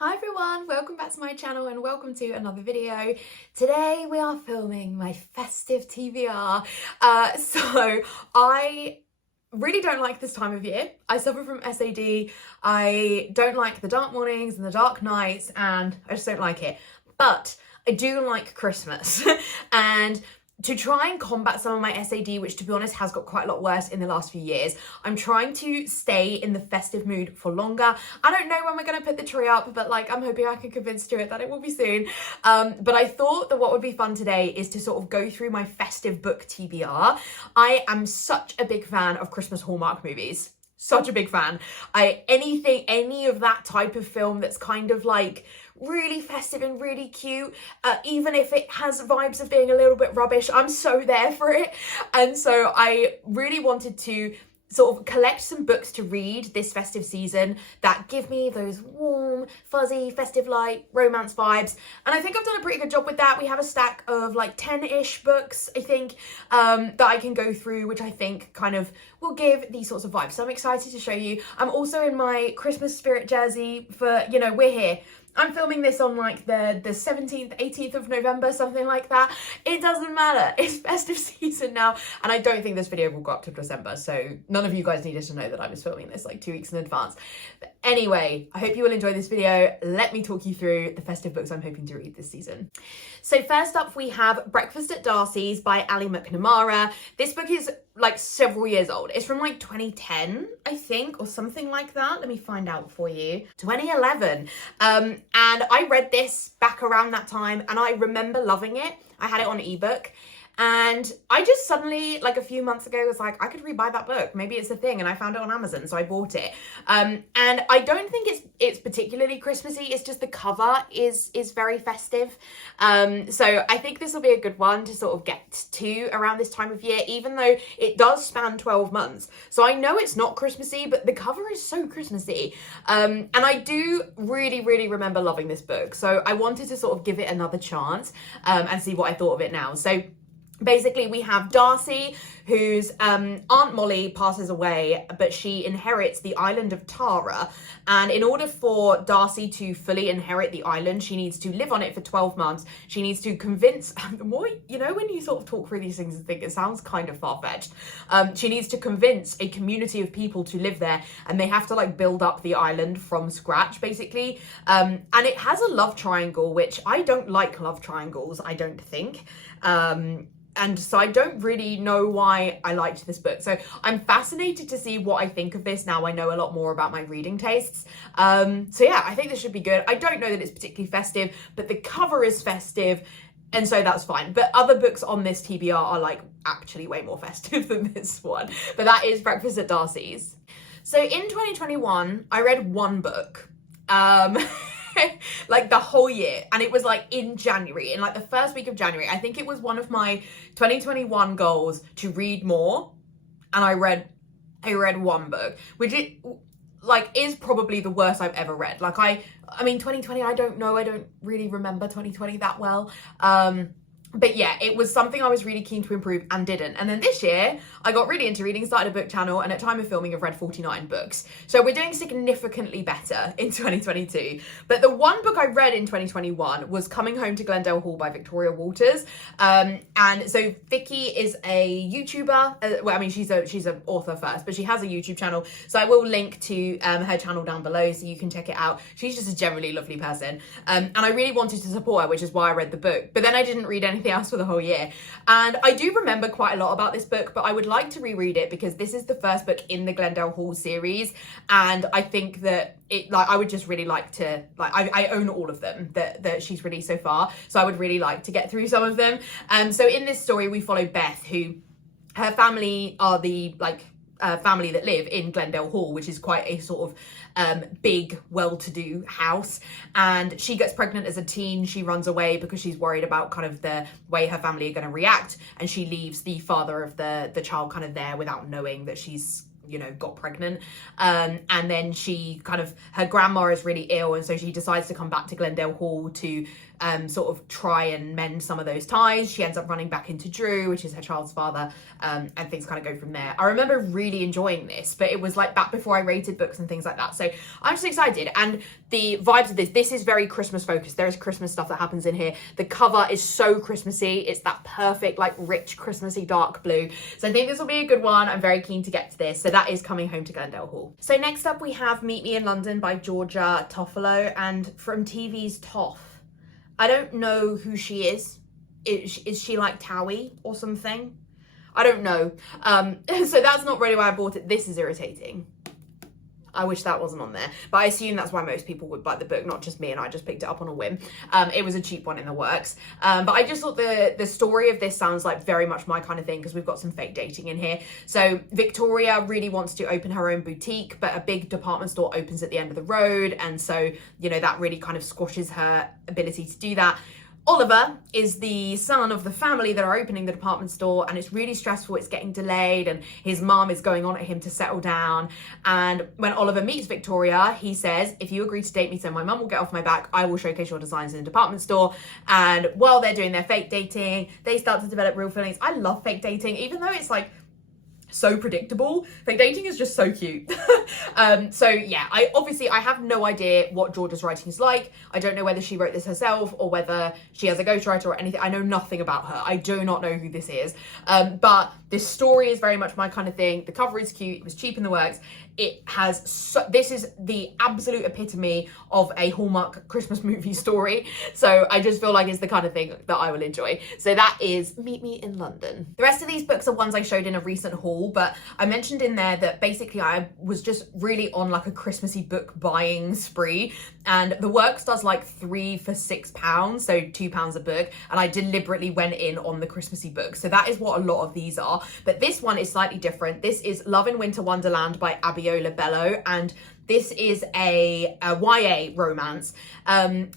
Hi everyone, welcome back to my channel and welcome to another video. Today we are filming my festive TBR. So I really don't like this time of year. I suffer from SAD. I don't like the dark mornings and the dark nights and I just don't like it. But I do like Christmas and to try and combat some of my SAD, which to be honest has got quite a lot worse in the last few years, I'm trying to stay in the festive mood for longer. I don't know when we're going to put the tree up, but like I'm hoping I can convince Stuart that it will be soon. But I thought that what would be fun today is to sort of go through my festive book TBR. I am such a big fan of Christmas Hallmark movies. Such a big fan. Any of that type of film that's kind of like really festive and really cute, even if it has vibes of being a little bit rubbish, I'm so there for it. And so I really wanted to sort of collect some books to read this festive season that give me those warm, fuzzy, festive light romance vibes. And I think I've done a pretty good job with that. We have a stack of like 10-ish books, I think, that I can go through, which I think kind of will give these sorts of vibes. So I'm excited to show you. I'm also in my Christmas spirit jersey for, you know, we're here. I'm filming this on like the 17th, 18th of November, something like that. It doesn't matter. It's festive season now. And I don't think this video will go up to December. So none of you guys needed to know that I was filming this like 2 weeks in advance. But anyway, I hope you will enjoy this video. Let me talk you through the festive books I'm hoping to read this season. So first up, we have Breakfast at Darcy's by McNamara. This book is like several years old. It's from like 2010, I think, or something like that. Let me find out for you. 2011. And I read this back around that time and I remember loving it. I had it on ebook. And I just suddenly, like a few months ago, was like, I could rebuy that book. Maybe it's a thing. And I found it on Amazon, so I bought it. And I don't think it's particularly Christmassy. It's just the cover is very festive. So I think this will be a good one to sort of get to around this time of year, even though it does span 12 months. So I know it's not Christmassy, but the cover is so Christmassy. And I do really, really remember loving this book. So I wanted to sort of give it another chance and see what I thought of it now. So basically, we have Darcy, whose Aunt Molly passes away, but she inherits the island of Tara. And in order for Darcy to fully inherit the island, she needs to live on it for 12 months. She needs to convince, you know, when you sort of talk through these things and think it sounds kind of far-fetched. She needs to convince a community of people to live there, and they have to like build up the island from scratch, basically. And it has a love triangle, which I don't like love triangles, I don't think. And so I don't really know why I liked this book. So I'm fascinated to see what I think of this now I know a lot more about my reading tastes. So yeah, I think this should be good. I don't know that it's particularly festive, but the cover is festive. And so that's fine. But other books on this TBR are like actually way more festive than this one. But that is Breakfast at Darcy's. So in 2021, I read one book. Like the whole year, and it was like in January, in like the first week of January. I think it was one of my 2021 goals to read more, and I read one book, which it like is probably the worst I've ever read. Like I mean 2020, I don't know, I don't really remember 2020 that well. But yeah, it was something I was really keen to improve and didn't. And then this year, I got really into reading, started a book channel, and at time of filming, I've read 49 books. So we're doing significantly better in 2022. But the one book I read in 2021 was Coming Home to Glendale Hall by Victoria Walters. And so Vicky is a YouTuber. Well, I mean, she's an author first, but she has a YouTube channel. So I will link to her channel down below so you can check it out. She's just a generally lovely person. And I really wanted to support her, which is why I read the book. But then I didn't read anything else for the whole year. And I do remember quite a lot about this book, but I would like to reread it because this is the first book in the Glendale Hall series. And I think that it, like, I would just really like to, like, I own all of them that she's released so far. So I would really like to get through some of them. So in this story, we follow Beth, who, her family are the, like, family that live in Glendale Hall, which is quite a sort of big, well-to-do house. And she gets pregnant as a teen. She runs away because she's worried about kind of the way her family are going to react. And she leaves the father of the child kind of there without knowing that she's, you know, got pregnant. And then she kind of, her grandma is really ill. And so she decides to come back to Glendale Hall to sort of try and mend some of those ties. She ends up running back into Drew, which is her child's father, and things kind of go from there. I remember really enjoying this, but it was like back before I rated books and things like that. So I'm just excited. And the vibes of this is very Christmas focused. There is Christmas stuff that happens in here. The cover is so Christmassy. It's that perfect, like, rich Christmassy dark blue. So I think this will be a good one. I'm very keen to get to this. So that is coming home to Glendale Hall. So next up we have Meet Me in London by Georgia Toffolo, and from TV's Toff. I don't know who she is. Is she like Towie or something? I don't know. So that's not really why I bought it. This is irritating. I wish that wasn't on there, but I assume that's why most people would buy the book, not just me, and I just picked it up on a whim. It was a cheap one in the works, but I just thought the story of this sounds like very much my kind of thing, because we've got some fake dating in here. So Victoria really wants to open her own boutique, but a big department store opens at the end of the road, and so, you know, that really kind of squashes her ability to do that. Oliver is the son of the family that are opening the department store, and it's really stressful. It's getting delayed, and his mom is going on at him to settle down. And when Oliver meets Victoria, he says, if you agree to date me so my mum will get off my back, I will showcase your designs in a department store. And while they're doing their fake dating, they start to develop real feelings. I love fake dating, even though it's like so predictable. Fake dating is just so cute. So yeah, I have no idea what Georgia's writing is like. I don't know whether she wrote this herself or whether she has a ghostwriter or anything. I know nothing about her. I do not know who this is. But this story is very much my kind of thing. The cover is cute. It was cheap in the works. It has this is the absolute epitome of a Hallmark Christmas movie story. So I just feel like it's the kind of thing that I will enjoy. So that is Meet Me in London. The rest of these books are ones I showed in a recent haul, but I mentioned in there that basically I was just really on like a Christmassy book buying spree, and The Works does like 3 for £6, so £2 a book, and I deliberately went in on the Christmassy books. So that is what a lot of these are, but this one is slightly different. This is Love in Winter Wonderland by Abiola Bello, and this is a YA romance, and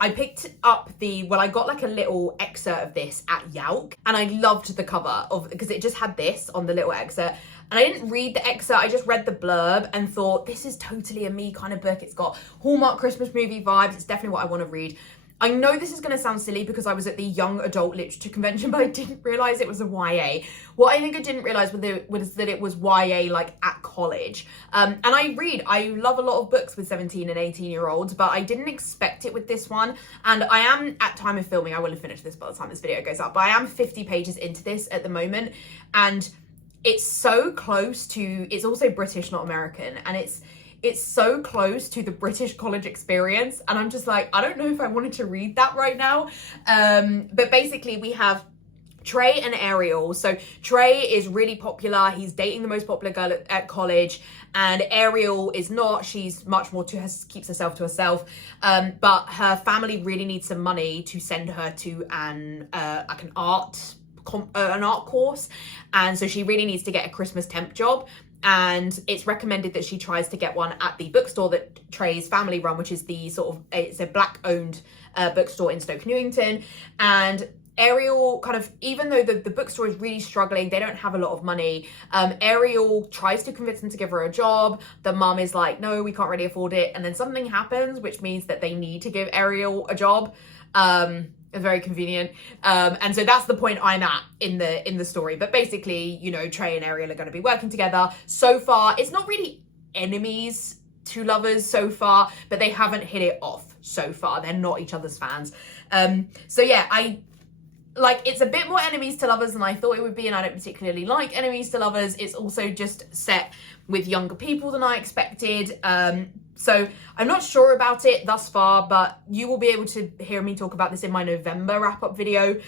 I picked up I got like a little excerpt of this at Yelp, and I loved the cover because it just had this on the little excerpt, and I didn't read the excerpt, I just read the blurb and thought, this is totally a me kind of book. It's got Hallmark Christmas movie vibes. It's definitely what I want to read. I know this is going to sound silly because I was at the Young Adult Literature Convention, but I didn't realise it was a YA. What I think I didn't realise was that it was YA like at college. And I love a lot of books with 17 and 18-year-olds, but I didn't expect it with this one. And I am, at time of filming, I will have finished this by the time this video goes up, but I am 50 pages into this at the moment. And it's so close to, it's also British, not American, and it's so close to the British college experience, and I'm just like, I don't know if I wanted to read that right now. But basically we have Trey and Ariel. So Trey is really popular. He's dating the most popular girl at college, and Ariel is not. She's much more keeps herself to herself. But her family really needs some money to send her to an art course, and so she really needs to get a Christmas temp job. And it's recommended that she tries to get one at the bookstore that Trey's family run, which is it's a black-owned bookstore in Stoke Newington. And Ariel kind of, even though the bookstore is really struggling, they don't have a lot of money, Ariel tries to convince them to give her a job. The mum is like, no, we can't really afford it. And then something happens, which means that they need to give Ariel a job. It's very convenient. And so that's the point I'm at in the story. But basically, you know, Trey and Ariel are going to be working together. So far, it's not really enemies to lovers so far, but they haven't hit it off so far. They're not each other's fans. So yeah, it's a bit more enemies to lovers than I thought it would be, and I don't particularly like enemies to lovers. It's also just set with younger people than I expected. So I'm not sure about it thus far, but you will be able to hear me talk about this in my November wrap-up video,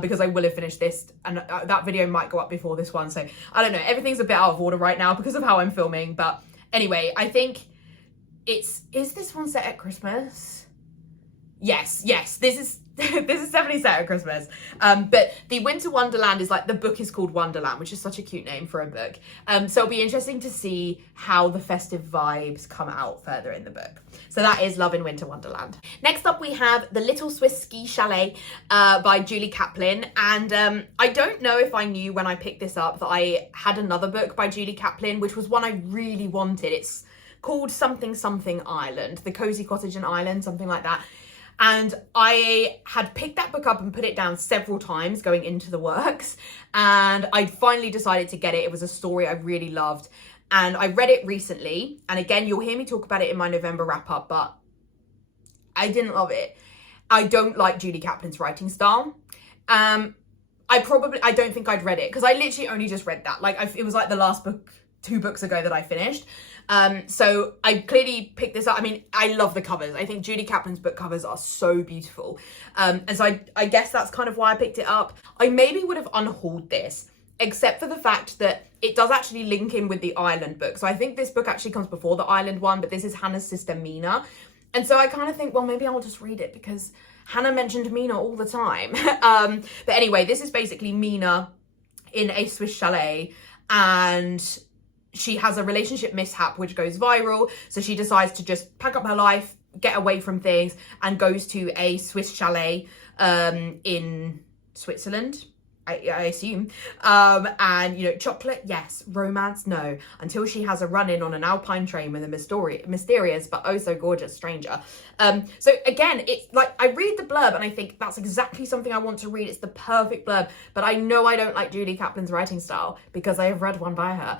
because I will have finished this, and that video might go up before this one. So I don't know, everything's a bit out of order right now because of how I'm filming. But anyway, I think is this one set at Christmas? Yes, this is this is definitely set at Christmas. But the Winter Wonderland is like, the book is called Wonderland, which is such a cute name for a book. So it'll be interesting to see how the festive vibes come out further in the book. So that is Love in Winter Wonderland. Next up we have The Little Swiss Ski Chalet by Julie Caplin. And I don't know if I knew when I picked this up that I had another book by Julie Caplin, which was one I really wanted. It's called something Island, The Cozy Cottage and Island, something like that. And I had picked that book up and put it down several times going into the works, and I finally decided to get it. It was a story I really loved, and I read it recently. And again, you'll hear me talk about it in my November wrap up, but I didn't love it. I don't like Judy Caplin's writing style. I don't think I'd read it because I literally only just read that. Like it was like the last book, 2 books ago that I finished. So I clearly picked this up. I mean, I love the covers. I think Judy Caplin's book covers are so beautiful. And so I guess that's kind of why I picked it up. I maybe would have unhauled this, except for the fact that it does actually link in with the Ireland book. So I think this book actually comes before the Ireland one, but this is Hannah's sister Mina. And so I kind of think, well, maybe I'll just read it because Hannah mentioned Mina all the time. But anyway, this is basically Mina in a Swiss chalet, and she has a relationship mishap which goes viral. So she decides to just pack up her life, get away from things, and goes to a Swiss chalet in Switzerland, I assume. And, you know, chocolate, yes. Romance, no. Until she has a run-in on an alpine train with a mysterious but oh so gorgeous stranger. So again, it's like, I read the blurb and I think that's exactly something I want to read. It's the perfect blurb. But I know I don't like Judy Caplin's writing style because I have read one by her.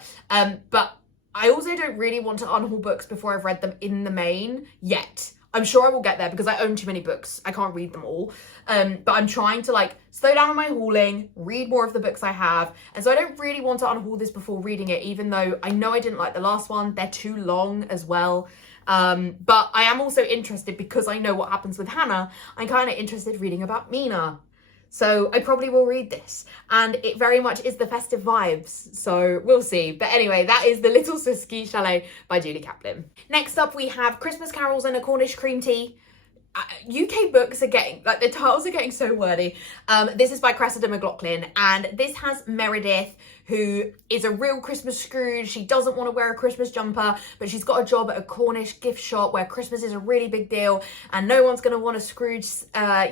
But I also don't really want to unhaul books before I've read them in the main yet. I'm sure I will get there because I own too many books. I can't read them all. But I'm trying to like slow down on my hauling, read more of the books I have. And so I don't really want to unhaul this before reading it, even though I know I didn't like the last one. They're too long as well. But I am also interested because I know what happens with Hannah. I'm kind of interested reading about Mina. So I probably will read this, and it very much is the festive vibes, so we'll see. But anyway, that is The Little Swiss Ski Chalet by Judy Caplin. Next up, we have Christmas Carols and a Cornish Cream Tea. UK books are getting, like, the titles are getting so wordy. This is by Cressida McLaughlin, and this has Meredith, who is a real Christmas Scrooge. She doesn't want to wear a Christmas jumper, but she's got a job at a Cornish gift shop where Christmas is a really big deal, and no one's going to want a Scrooge,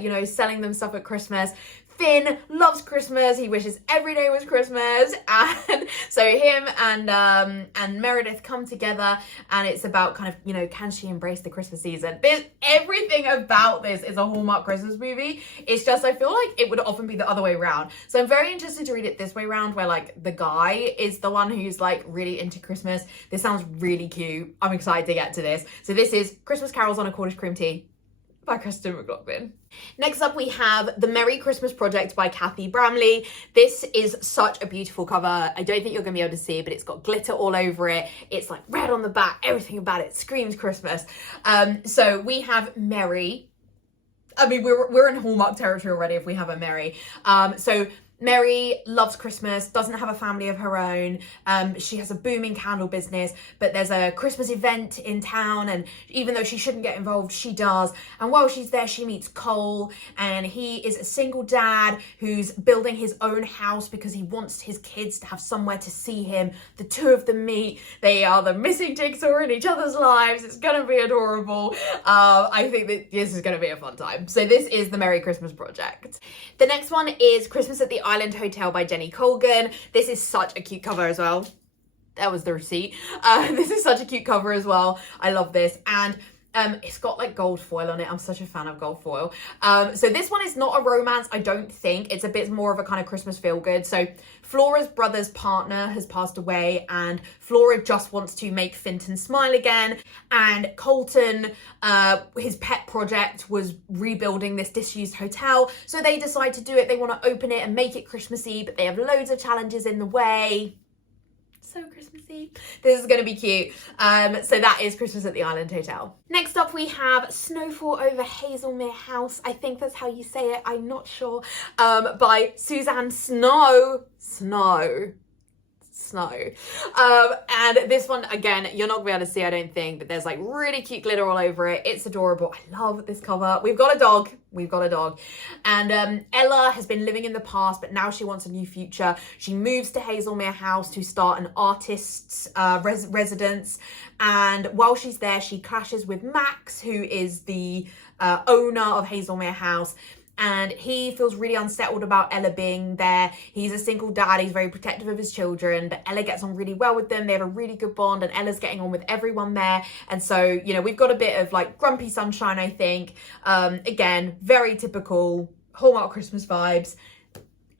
you know, selling them stuff at Christmas. Finn loves Christmas. He wishes every day was Christmas. And so him and Meredith come together, and it's about kind of, you know, can she embrace the Christmas season? Everything about this is a Hallmark Christmas movie. It's just, I feel like it would often be the other way around. So I'm very interested to read it this way around, where like the guy is the one who's like really into Christmas. This sounds really cute. I'm excited to get to this. So this is Christmas Carols on a Cornish Cream Tea by Cressida McLaughlin. Next up, we have The Merry Christmas Project by Cathy Bramley. This is such a beautiful cover. I don't think you're gonna be able to see, but it's got glitter all over it. It's like red on the back, everything about it screams Christmas. So we have Merry. I mean, we're in Hallmark territory already if we have a Merry. So Mary loves Christmas, doesn't have a family of her own. She has a booming candle business, but there's a Christmas event in town, and even though she shouldn't get involved, she does. And while she's there, she meets Cole, and he is a single dad who's building his own house because he wants his kids to have somewhere to see him. The two of them meet. They are the missing jigsaw in each other's lives. It's gonna be adorable. I think that this is gonna be a fun time. So this is The Merry Christmas Project. The next one is Christmas at the Island Hotel by Jenny Colgan. This is such a cute cover as well. That was the receipt. This is such a cute cover as well. I love this. And it's got like gold foil on it. I'm such a fan of gold foil. So this one is not a romance, I don't think. It's a bit more of a kind of Christmas feel good. So Flora's brother's partner has passed away, and Flora just wants to make Finton smile again. And Colton, his pet project was rebuilding this disused hotel. So they decide to do it. They want to open it and make it Christmassy, but they have loads of challenges in the way. So Christmassy. This is going to be cute. So that is Christmas at the Island Hotel. Next up, we have Snowfall over Halesmere House. I think that's how you say it. I'm not sure. By Suzanne Snow. And this one, again, you're not gonna be able to see, I don't think, but there's like really cute glitter all over it. It's adorable. I love this cover. We've got a dog. And Ella has been living in the past, but now she wants a new future. She moves to Halesmere House to start an artist's residence. And while she's there, she clashes with Max, who is the owner of Halesmere House. And he feels really unsettled about Ella being there. He's a single dad. He's very protective of his children, but Ella gets on really well with them. They have a really good bond, and Ella's getting on with everyone there. And so, you know, we've got a bit of like grumpy sunshine, I think. Again, very typical Hallmark Christmas vibes.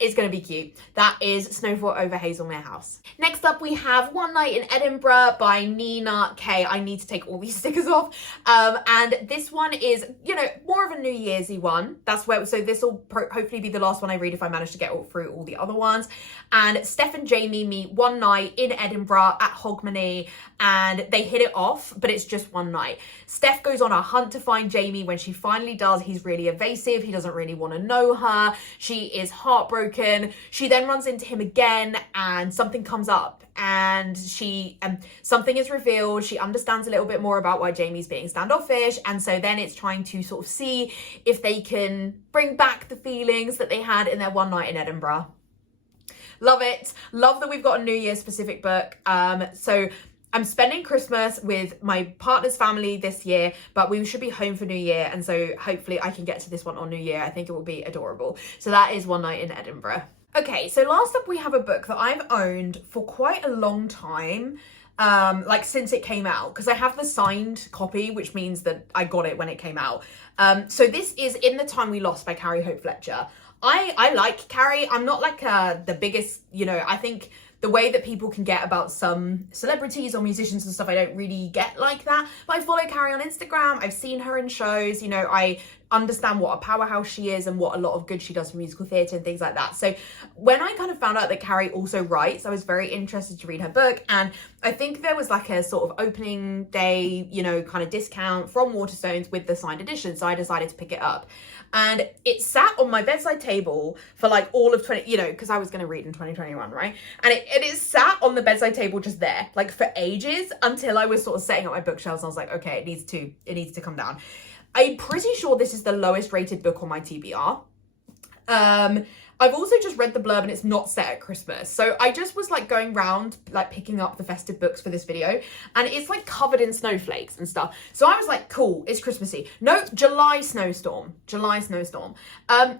It's going to be cute. That is Snowfall over Halesmere House. Next up, we have One Night in Edinburgh by Nina K. I need to take all these stickers off. And this one is, you know, more of a New Year's-y one. That's where, so this will hopefully be the last one I read if I manage to get through all the other ones. And Steph and Jamie meet one night in Edinburgh at Hogmanay, and they hit it off, but it's just one night. Steph goes on a hunt to find Jamie. When she finally does, he's really evasive. He doesn't really want to know her. She is heartbroken. She then runs into him again, and something comes up, and something is revealed. She understands a little bit more about why Jamie's being standoffish, and so then it's trying to sort of see if they can bring back the feelings that they had in their one night in Edinburgh. Love it. Love that we've got a New Year specific book. So I'm spending Christmas with my partner's family this year, but we should be home for New Year, and so hopefully I can get to this one on New Year. I think it will be adorable. So that is One Night in Edinburgh. Okay, so last up we have a book that I've owned for quite a long time, like since it came out, because I have the signed copy, which means that I got it when it came out. So this is In the Time We Lost by Carrie Fletcher. I like Carrie. I'm not like the biggest, you know, I think the way that people can get about some celebrities or musicians and stuff, I don't really get like that. But I follow Carrie on Instagram. I've seen her in shows. You know, I understand what a powerhouse she is and what a lot of good she does for musical theatre and things like that. So when I kind of found out that Carrie also writes, I was very interested to read her book. And I think there was like a sort of opening day, you know, kind of discount from Waterstones with the signed edition. So I decided to pick it up. And it sat on my bedside table for like all of you know, because I was going to read in 2021, right? And it sat on the bedside table just there, like for ages, until I was sort of setting up my bookshelves. And I was like, okay, it needs to come down. I'm pretty sure this is the lowest rated book on my TBR. I've also just read the blurb and it's not set at Christmas. So I just was like going round, like picking up the festive books for this video, and it's like covered in snowflakes and stuff. So I was like, cool, it's Christmassy. No, July snowstorm.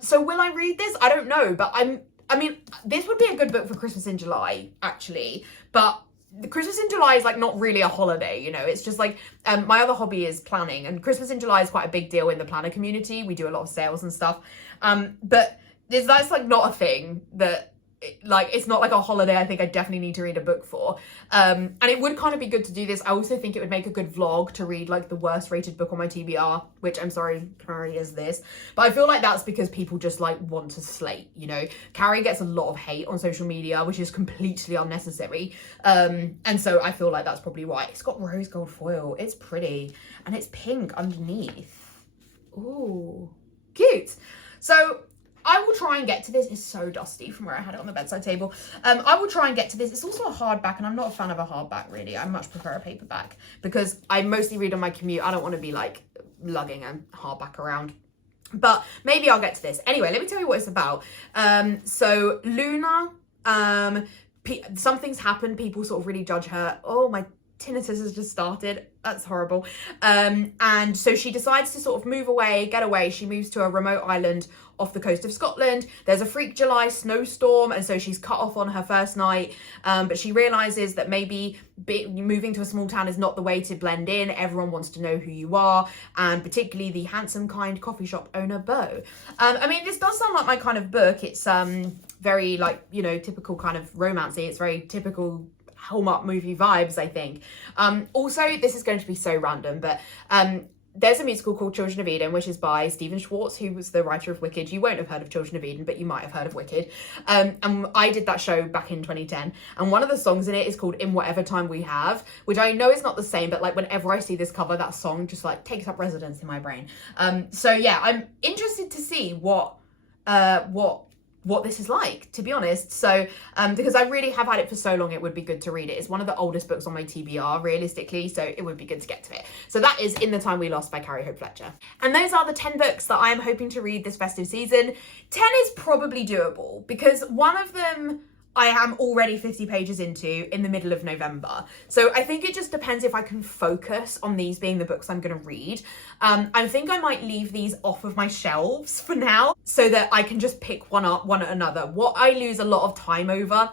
So will I read this? I don't know, but I mean, this would be a good book for Christmas in July, actually, but the Christmas in July is like not really a holiday, you know. It's just like my other hobby is planning, and Christmas in July is quite a big deal in the planner community. We do a lot of sales and stuff, but that's like not a thing that, like, it's not like a holiday I think I definitely need to read a book for. And it would kind of be good to do this. I also think it would make a good vlog to read like the worst rated book on my TBR, which I'm sorry, Carrie is this. But I feel like that's because people just like want to slate, you know. Carrie gets a lot of hate on social media, which is completely unnecessary. And so I feel like that's probably why. It's got rose gold foil. It's pretty. And it's pink underneath. Ooh, cute. So I will try and get to this. It's so dusty from where I had it on the bedside table. I will try and get to this. It's also a hardback, and I'm not a fan of a hardback, really. I much prefer a paperback because I mostly read on my commute. I don't want to be like lugging a hardback around. But maybe I'll get to this. Anyway, let me tell you what it's about. So Luna, something's happened. People sort of really judge her. Oh, my tinnitus has just started. That's horrible. And so she decides to sort of move away, get away. She moves to a remote island off the coast of Scotland. There's a freak July snowstorm, and so she's cut off on her first night. But she realizes that maybe moving to a small town is not the way to blend in. Everyone wants to know who you are, and particularly the handsome, kind coffee shop owner, Beau. I mean, this does sound like my kind of book. It's very like, you know, typical kind of romancy. It's very typical Hallmark movie vibes, I think. Also, this is going to be so random, but there's a musical called Children of Eden, which is by Stephen Schwartz, who was the writer of Wicked. You won't have heard of Children of Eden, but you might have heard of Wicked. And I did that show back in 2010. And one of the songs in it is called In Whatever Time We Have, which I know is not the same, but like whenever I see this cover, that song just like takes up residence in my brain. So yeah, I'm interested to see what this is like, to be honest. So because I really have had it for so long, it would be good to read it. It's one of the oldest books on my TBR, realistically, so it would be good to get to it. So that is In the Time We Lost by Carrie Fletcher. And those are the 10 books that I am hoping to read this festive season. 10 is probably doable because one of them I am already 50 pages into in the middle of November. So I think it just depends if I can focus on these being the books I'm going to read. I think I might leave these off of my shelves for now so that I can just pick one up, one at another. What I lose a lot of time over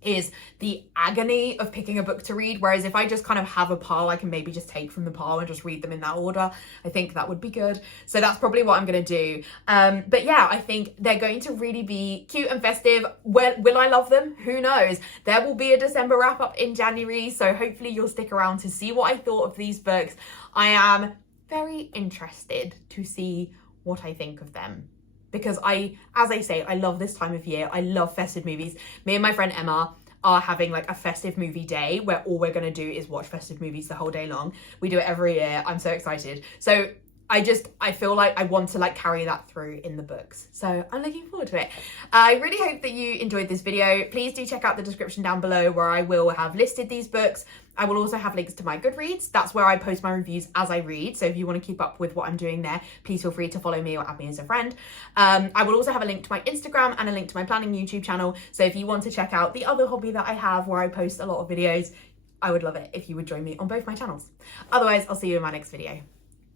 is the agony of picking a book to read, whereas if I just kind of have a pile I can maybe just take from the pile and just read them in that order, I think that would be good. So that's probably what I'm gonna do. But yeah, I think they're going to really be cute and festive. Will I love them? Who knows? There will be a December wrap up in January, so hopefully you'll stick around to see what I thought of these books. I am very interested to see what I think of them, because as I say, I love this time of year. I love festive movies. Me and my friend Emma are having like a festive movie day where all we're gonna do is watch festive movies the whole day long. We do it every year. I'm so excited. So I feel like I want to like carry that through in the books. So I'm looking forward to it. I really hope that you enjoyed this video. Please do check out the description down below where I will have listed these books. I will also have links to my Goodreads. That's where I post my reviews as I read. So if you want to keep up with what I'm doing there, please feel free to follow me or add me as a friend. I will also have a link to my Instagram and a link to my planning YouTube channel. So if you want to check out the other hobby that I have where I post a lot of videos, I would love it if you would join me on both my channels. Otherwise, I'll see you in my next video.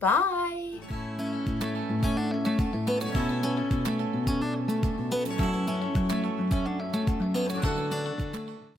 Bye.